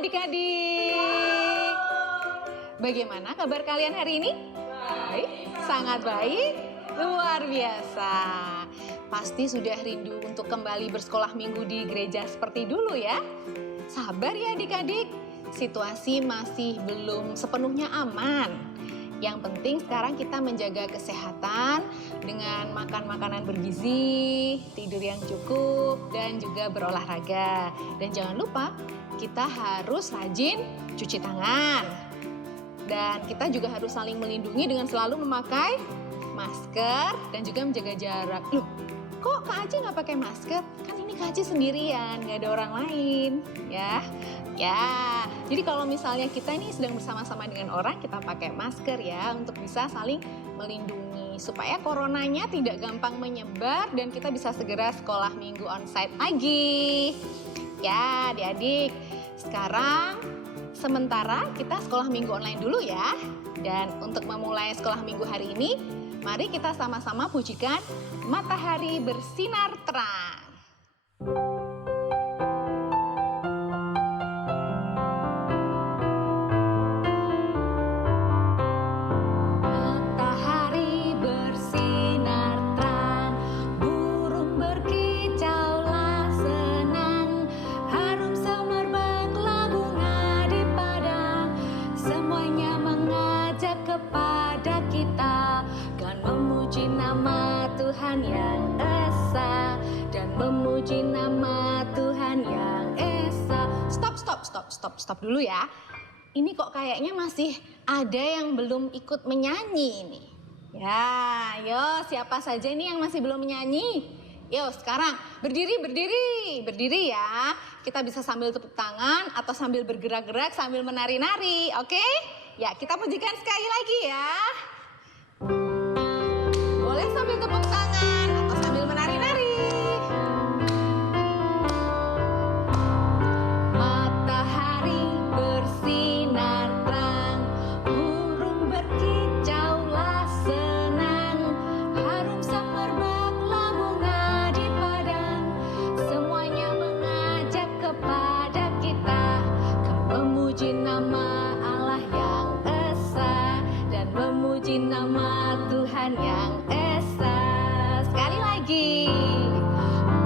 adik-adik. Bagaimana kabar kalian hari ini? Baik, sangat baik, luar biasa. Pasti sudah rindu untuk kembali bersekolah minggu di gereja seperti dulu ya. Sabar ya adik-adik, situasi masih belum sepenuhnya aman. Yang penting sekarang kita menjaga kesehatan dengan makan makanan bergizi, tidur yang cukup, dan juga berolahraga. Dan jangan lupa, kita harus rajin cuci tangan. Dan kita juga harus saling melindungi dengan selalu memakai masker dan juga menjaga jarak. Loh, kok Kak Aci nggak pakai masker? Kan ini Kak Aci sendirian, nggak ada orang lain, ya. Ya, jadi kalau misalnya kita ini sedang bersama-sama dengan orang, kita pakai masker ya untuk bisa saling melindungi supaya coronanya tidak gampang menyebar dan kita bisa segera sekolah minggu onsite lagi. Ya, adik-adik, sekarang sementara kita sekolah minggu online dulu ya. Dan untuk memulai sekolah minggu hari ini, mari kita sama-sama pujikan Matahari Bersinar Terang. Tuhan yang esa dan memuji nama Tuhan yang esa. Stop dulu ya. Ini kok kayaknya masih ada yang belum ikut menyanyi ini. Ya, yo siapa saja nih yang masih belum menyanyi? Yo sekarang berdiri ya. Kita bisa sambil tepuk tangan atau sambil bergerak-gerak sambil menari-nari, oke? Ya kita pujikan sekali lagi ya. Boleh sambil tepuk tangan atau sambil menari-nari. Matahari bersinar terang, burung berkicaulah senang, harum semerbaklah bunga di padang, semuanya mengajak kepada kita, kan memuji nama Allah yang esa dan memuji nama Tuhan yang esa. Sekali lagi.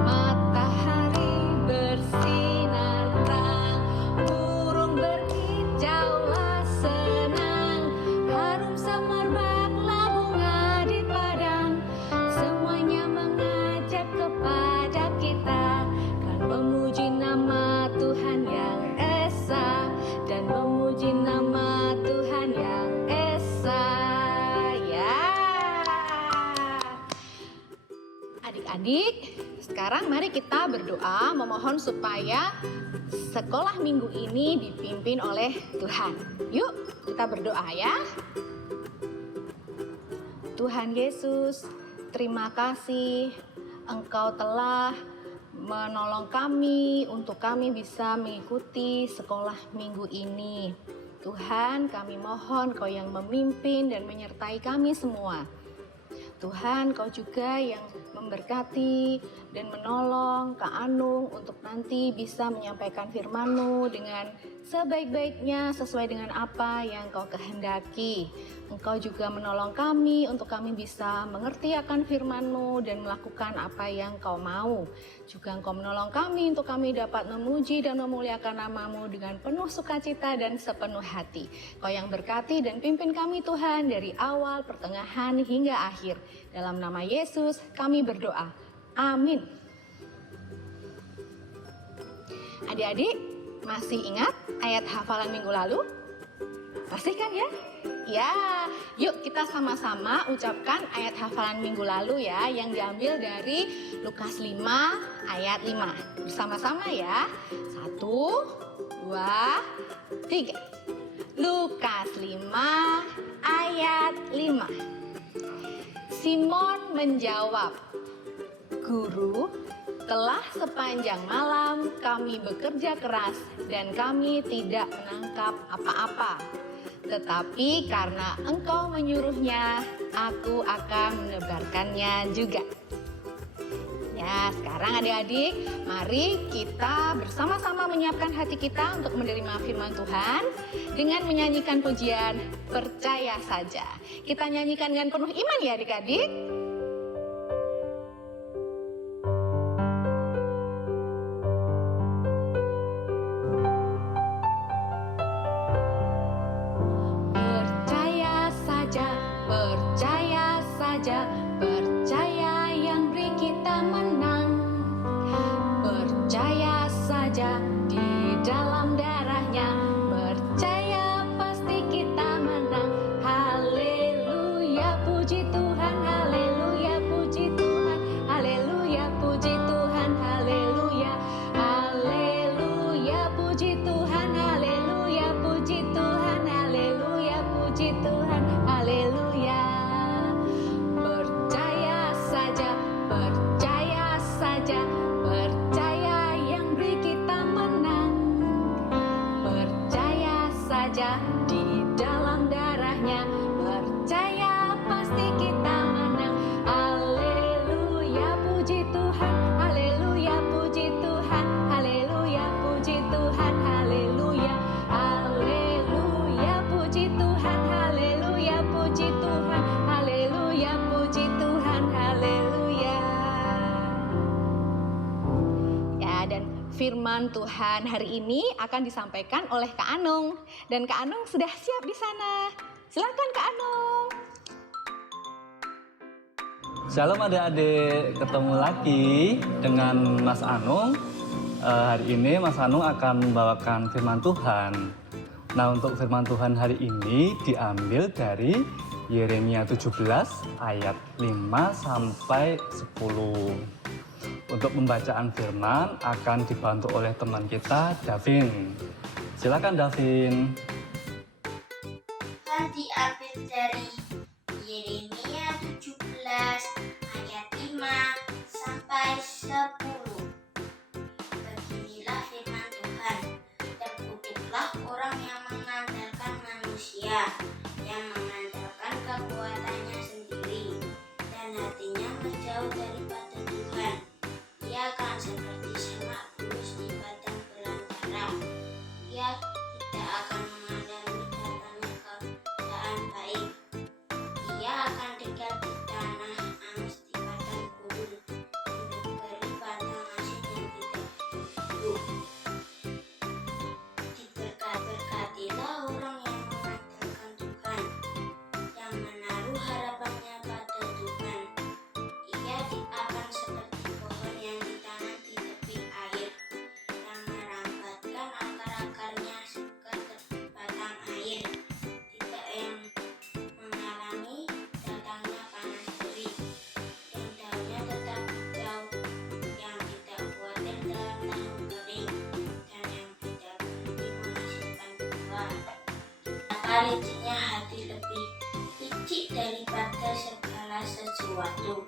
Matahari bersinar terang, burung berkicaulah senang, harum semerbaklah bunga di padang, semuanya mengajak kepada kita, kan memuji nama Tuhan yang esa dan memuji nama Tuhan yang esa. Adik-adik, sekarang mari kita berdoa memohon supaya sekolah minggu ini dipimpin oleh Tuhan. Yuk, kita berdoa ya. Tuhan Yesus, terima kasih Engkau telah menolong kami untuk kami bisa mengikuti sekolah minggu ini. Tuhan, kami mohon Kau yang memimpin dan menyertai kami semua. Tuhan, Kau juga yang memberkati dan menolong Kak Anung untuk nanti bisa menyampaikan firman-Mu dengan sebaik-baiknya sesuai dengan apa yang Kau kehendaki. Engkau juga menolong kami untuk kami bisa mengerti akan firman-Mu dan melakukan apa yang Kau mau. Juga Engkau menolong kami untuk kami dapat memuji dan memuliakan nama-Mu dengan penuh sukacita dan sepenuh hati. Kau yang berkati dan pimpin kami Tuhan dari awal, pertengahan hingga akhir. Dalam nama Yesus kami berdoa. Amin. Adik-adik, masih ingat ayat hafalan minggu lalu? Masih kan ya? Ya, yuk kita sama-sama ucapkan ayat hafalan minggu lalu ya, yang diambil dari Lukas 5 ayat 5. Bersama-sama ya. 1, 2, 3. Lukas 5 ayat 5. Simon menjawab, Guru, telah sepanjang malam kami bekerja keras dan kami tidak menangkap apa-apa. Tetapi karena Engkau menyuruhnya, aku akan menebarkannya juga. Ya, sekarang adik-adik, mari kita bersama-sama menyiapkan hati kita untuk menerima firman Tuhan dengan menyanyikan pujian Percaya Saja. Kita nyanyikan dengan penuh iman ya adik-adik. Percaya saja, percaya saja, percaya yang beri kita menang. Percaya saja di dalam darahnya, percaya pasti kita menang. Haleluya, puji Tuhan, haleluya, puji Tuhan, haleluya, puji Tuhan, haleluya, haleluya, puji Tuhan, haleluya, puji Tuhan, haleluya, puji Tuhan, haleluya. Percaya saja, percaya saja, percaya yang beri kita menang. Percaya saja di dalam darahnya, percaya pasti kita menang. Haleluya, puji Tuhan, haleluya, puji Tuhan, haleluya, puji Tuhan, haleluya, haleluya, puji Tuhan, haleluya, puji Tuhan, haleluya, puji Tuhan, haleluya. Ya, dan firman Tuhan hari ini akan disampaikan oleh Kak Anung. Dan Kak Anung sudah siap di sana. Silakan Kak Anung. Shalom adik-adik, ketemu lagi dengan Mas Anung. Hari ini Mas Anung akan membawakan firman Tuhan. Nah, untuk firman Tuhan hari ini diambil dari Yeremia 17 ayat 5 sampai 10. Untuk pembacaan firman akan dibantu oleh teman kita, Davin. Silakan Davin. Diambil dari Yeremia 17 ayat 5 sampai 10. Beginilah firman Tuhan. Terkutuklah orang yang mengandalkan manusia, yang mengandalkan kekuatannya sendiri, dan hatinya menjauh daripada Tuhan. Ia akan seperti semak bulus di padang belantara. Ia tidak akan mengalami datangnya keadaan baik. Ia akan tinggal di tanah angus di padang gurun, di negeri padang asin yang tidak berpenduduk. Diberkatilah orang yang mengandalkan Tuhan, yang menaruh harapannya pada Tuhan. Ia akan seperti pohon yang ditanam di tepi air, yang merambatkan akar-akarnya ke tepi batang air. Tidak yang mengalami datangnya panas terik, dan daunnya tetap hijau, yang tidak khawatir dalam tahun kering, dan yang tidak berhenti menghasilkan buah. Maka licinnya hati lebih licik daripada segala sesuatu.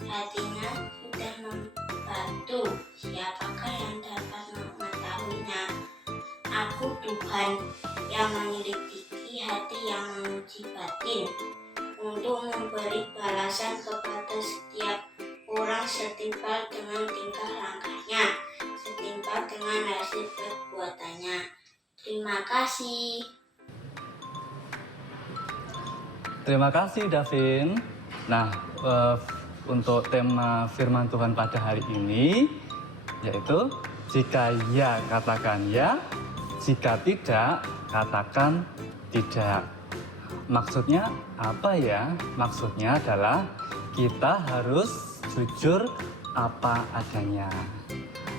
Hatinya sudah membatu, siapakah yang dapat mengetahuinya? Aku Tuhan yang menyelidiki hati, yang menguji batin, untuk memberi balasan kepada setiap orang setimpal dengan tingkah langkahnya, setimpal dengan hasil perbuatannya. Terima kasih. Terima kasih Davin. Nah, untuk tema firman Tuhan pada hari ini yaitu jika ya katakan ya, jika tidak katakan tidak. Maksudnya apa ya? Maksudnya adalah kita harus jujur apa adanya.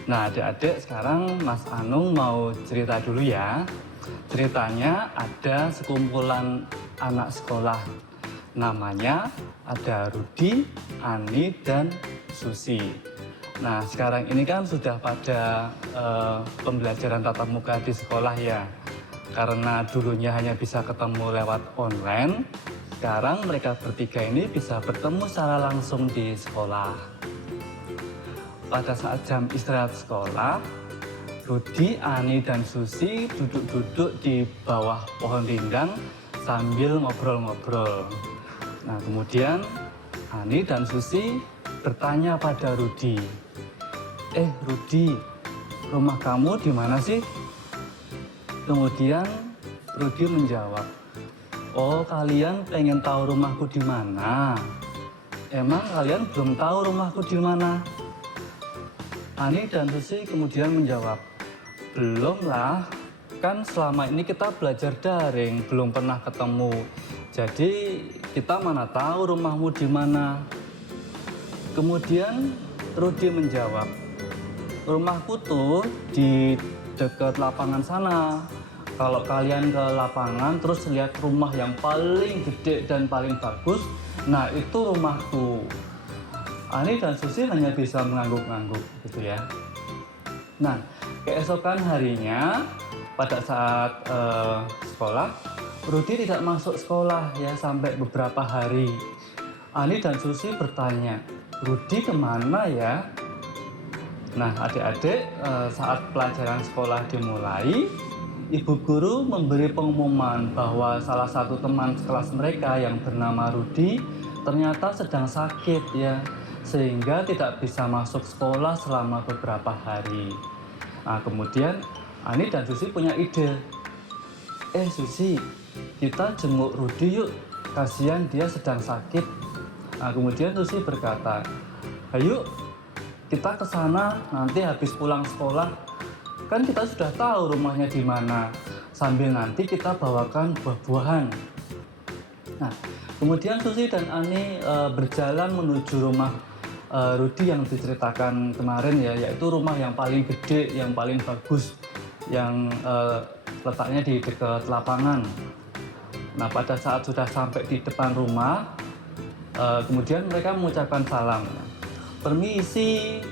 Nah, adik-adik, sekarang Mas Anung mau cerita dulu ya. Ceritanya ada sekumpulan anak sekolah. Namanya ada Rudi, Ani, dan Susi. Nah, sekarang ini kan sudah pada pembelajaran tatap muka di sekolah ya. Karena dulunya hanya bisa ketemu lewat online, sekarang mereka bertiga ini bisa bertemu secara langsung di sekolah. Pada saat jam istirahat sekolah, Rudi, Ani, dan Susi duduk-duduk di bawah pohon rindang sambil ngobrol-ngobrol. Nah, kemudian Ani dan Susi bertanya pada Rudi, Rudi, rumah kamu di mana sih? Kemudian Rudi menjawab, oh kalian pengen tahu rumahku di mana? Emang kalian belum tahu rumahku di mana? Ani dan Susi kemudian menjawab, belum lah, kan selama ini kita belajar daring, belum pernah ketemu. Jadi kita mana tahu rumahmu di mana? Kemudian Rudi menjawab, rumahku tuh di dekat lapangan sana. Kalau kalian ke lapangan terus lihat rumah yang paling gede dan paling bagus, nah itu rumahku. Ani dan Susi hanya bisa mengangguk-angguk gitu ya. Nah, keesokan harinya pada saat sekolah, Rudi tidak masuk sekolah ya sampai beberapa hari. Ani dan Susi bertanya, Rudi kemana ya? Nah, adik-adik saat pelajaran sekolah dimulai, ibu guru memberi pengumuman bahwa salah satu teman sekelas mereka yang bernama Rudi ternyata sedang sakit ya, sehingga tidak bisa masuk sekolah selama beberapa hari. Nah, kemudian Ani dan Susi punya ide. Susi, kita jenguk Rudi yuk, kasihan dia sedang sakit. Nah, kemudian Susi berkata, ayo kita ke sana nanti habis pulang sekolah. Kan kita sudah tahu rumahnya di mana. Sambil nanti kita bawakan buah-buahan. Nah, kemudian Susi dan Ani berjalan menuju rumah Rudi yang diceritakan kemarin ya, yaitu rumah yang paling gede, yang paling bagus, yang letaknya di dekat lapangan. Nah, pada saat sudah sampai di depan rumah, kemudian mereka mengucapkan salam. Permisi,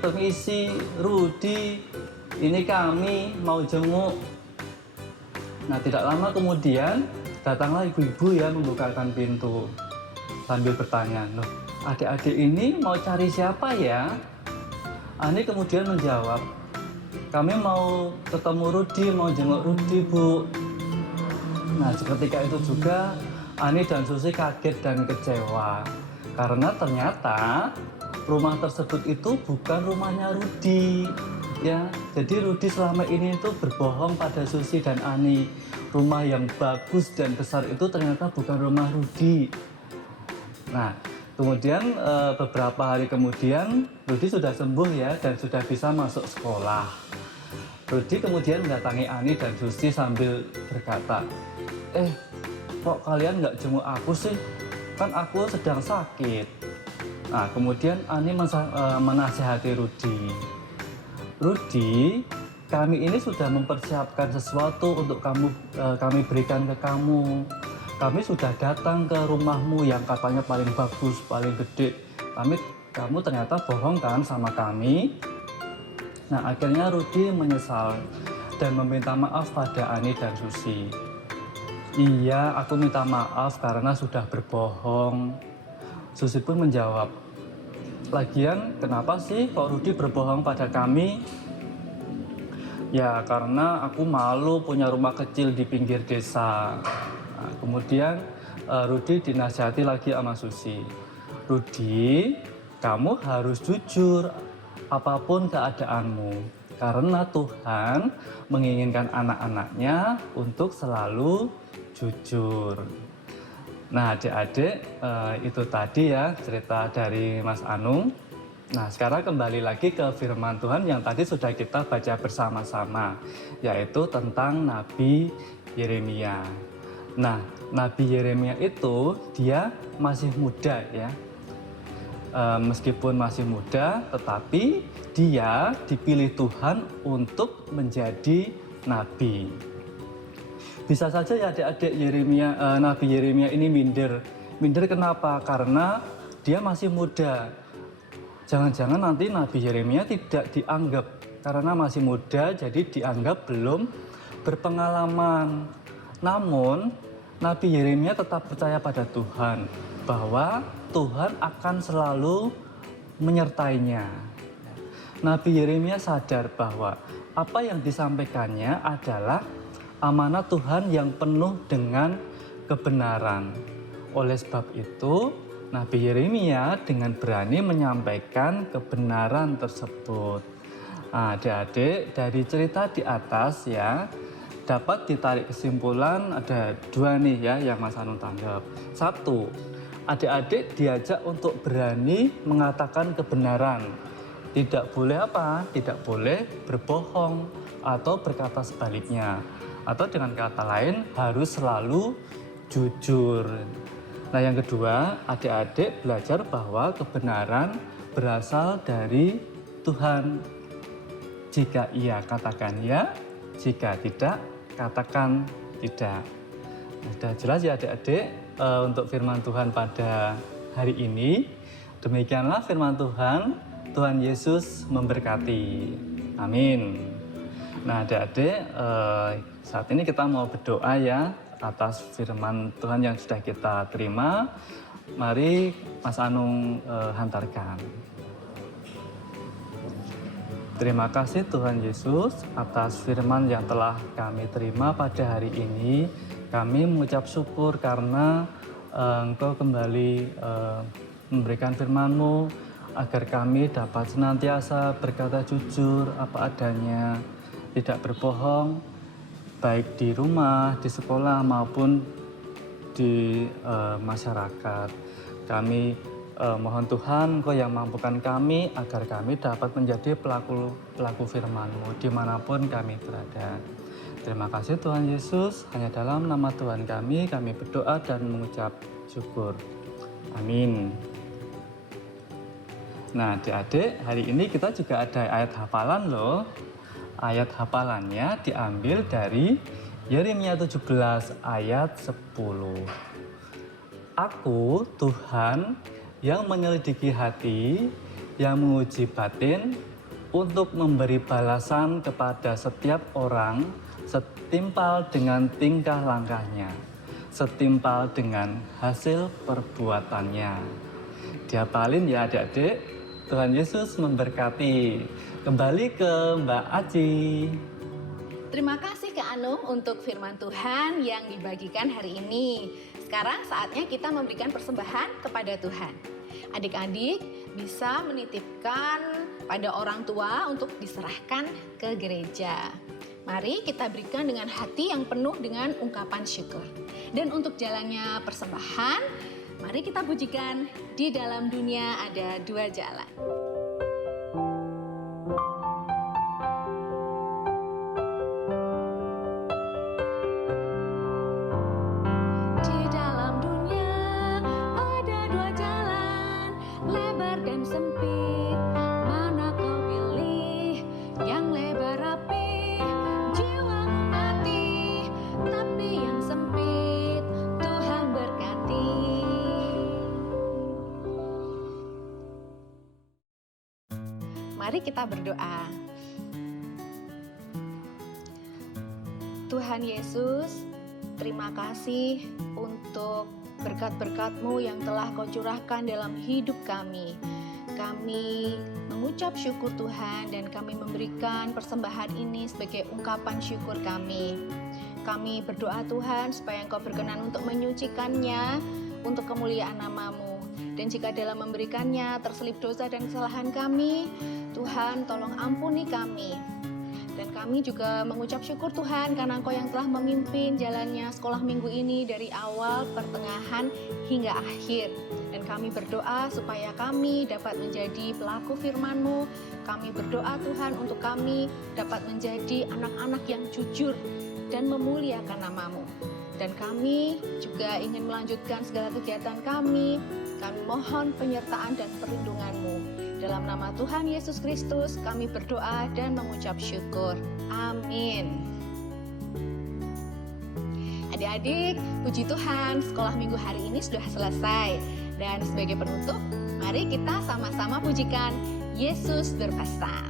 Rudi. Ini kami mau jenguk. Nah, tidak lama kemudian datanglah ibu-ibu ya membukakan pintu sambil bertanya, loh adik-adik ini mau cari siapa ya? Ani kemudian menjawab, kami mau ketemu Rudi, mau jenguk Rudi Bu. Nah, seketika itu juga Ani dan Susi kaget dan kecewa karena ternyata rumah tersebut itu bukan rumahnya Rudi. Ya, jadi Rudi selama ini itu berbohong pada Susi dan Ani. Rumah yang bagus dan besar itu ternyata bukan rumah Rudi. Nah, kemudian beberapa hari kemudian Rudi sudah sembuh ya dan sudah bisa masuk sekolah. Rudi kemudian mendatangi Ani dan Susi sambil berkata, kok kalian nggak jenguk aku sih? Kan aku sedang sakit. Nah, kemudian Ani menasihati Rudi. Rudi, kami ini sudah mempersiapkan sesuatu untuk kami berikan ke kamu. Kami sudah datang ke rumahmu yang katanya paling bagus, paling gede. Kamu ternyata bohong kan sama kami? Nah, akhirnya Rudi menyesal dan meminta maaf pada Ani dan Susi. Iya, aku minta maaf karena sudah berbohong. Susi pun menjawab, lagian kenapa sih kok Rudi berbohong pada kami? Ya karena aku malu punya rumah kecil di pinggir desa. Nah, kemudian Rudi dinasihati lagi sama Susi. Rudi, kamu harus jujur apapun keadaanmu. Karena Tuhan menginginkan anak-anaknya untuk selalu jujur. Nah adik-adik, itu tadi ya cerita dari Mas Anung. Nah sekarang kembali lagi ke firman Tuhan yang tadi sudah kita baca bersama-sama, yaitu tentang Nabi Yeremia. Nah Nabi Yeremia itu dia masih muda ya. Meskipun masih muda, tetapi dia dipilih Tuhan untuk menjadi nabi. Bisa saja ya adik-adik Nabi Yeremia ini minder. Minder kenapa? Karena dia masih muda. Jangan-jangan nanti Nabi Yeremia tidak dianggap karena masih muda, jadi dianggap belum berpengalaman. Namun Nabi Yeremia tetap percaya pada Tuhan bahwa Tuhan akan selalu menyertainya. Nabi Yeremia sadar bahwa apa yang disampaikannya adalah amanat Tuhan yang penuh dengan kebenaran. Oleh sebab itu, Nabi Yeremia dengan berani menyampaikan kebenaran tersebut. Nah, adik-adik, dari cerita di atas ya, dapat ditarik kesimpulan ada dua nih ya yang Mas Anung tanggap. Satu, adik-adik diajak untuk berani mengatakan kebenaran. Tidak boleh apa? Tidak boleh berbohong atau berkata sebaliknya. Atau dengan kata lain harus selalu jujur. Nah, yang kedua, adik-adik belajar bahwa kebenaran berasal dari Tuhan. Jika iya, katakan ya. Jika tidak, katakan tidak. Nah, sudah jelas ya adik-adik untuk firman Tuhan pada hari ini. Demikianlah firman Tuhan. Tuhan Yesus memberkati. Amin. Nah, adik-adik, saat ini kita mau berdoa ya atas firman Tuhan yang sudah kita terima. Mari Mas Anung hantarkan. Terima kasih Tuhan Yesus atas firman yang telah kami terima pada hari ini. Kami mengucap syukur karena Engkau kembali memberikan firman-Mu agar kami dapat senantiasa berkata jujur apa adanya, tidak berbohong, baik di rumah, di sekolah maupun di masyarakat. Kami mohon Tuhan, Engkau yang mampukan kami agar kami dapat menjadi pelaku firman-Mu dimanapun kami berada. Terima kasih Tuhan Yesus, hanya dalam nama Tuhan kami berdoa dan mengucap syukur. Amin. Nah, adik-adik, hari ini kita juga ada ayat hafalan loh. Ayat hafalannya diambil dari Yeremia 17 ayat 10. Aku Tuhan yang menyelidiki hati, yang menguji batin, untuk memberi balasan kepada setiap orang setimpal dengan tingkah langkahnya, setimpal dengan hasil perbuatannya. Dihafalin ya adik-adik. Tuhan Yesus memberkati. Kembali ke Mbak Aci. Terima kasih Kak Anung untuk firman Tuhan yang dibagikan hari ini. Sekarang saatnya kita memberikan persembahan kepada Tuhan. Adik-adik bisa menitipkan pada orang tua untuk diserahkan ke gereja. Mari kita berikan dengan hati yang penuh dengan ungkapan syukur. Dan untuk jalannya persembahan, mari kita pujikan Di Dalam Dunia Ada Dua Jalan. Di dalam dunia ada dua jalan, lebar dan sempit. Mana kau pilih? Yang lebar rapi, jiwamu mati. Tapi yang sempit, Tuhan berkati. Mari kita berdoa. Tuhan Yesus, terima kasih untuk berkat-berkat-Mu yang telah Kau curahkan dalam hidup kami. Kami mengucap syukur Tuhan dan kami memberikan persembahan ini sebagai ungkapan syukur kami. Kami berdoa Tuhan supaya Engkau berkenan untuk menyucikannya untuk kemuliaan nama-Mu. Dan jika dalam memberikannya terselip dosa dan kesalahan kami, Tuhan tolong ampuni kami. Dan kami juga mengucap syukur Tuhan karena Engkau yang telah memimpin jalannya sekolah minggu ini dari awal, pertengahan, hingga akhir. Dan kami berdoa supaya kami dapat menjadi pelaku firman-Mu. Kami berdoa Tuhan untuk kami dapat menjadi anak-anak yang jujur dan memuliakan nama-Mu. Dan kami juga ingin melanjutkan segala kegiatan kami. Kami mohon penyertaan dan perlindungan-Mu. Dalam nama Tuhan Yesus Kristus kami berdoa dan mengucap syukur. Amin. Adik-adik, puji Tuhan, sekolah minggu hari ini sudah selesai. Dan sebagai penutup, mari kita sama-sama pujikan Yesus berpesta.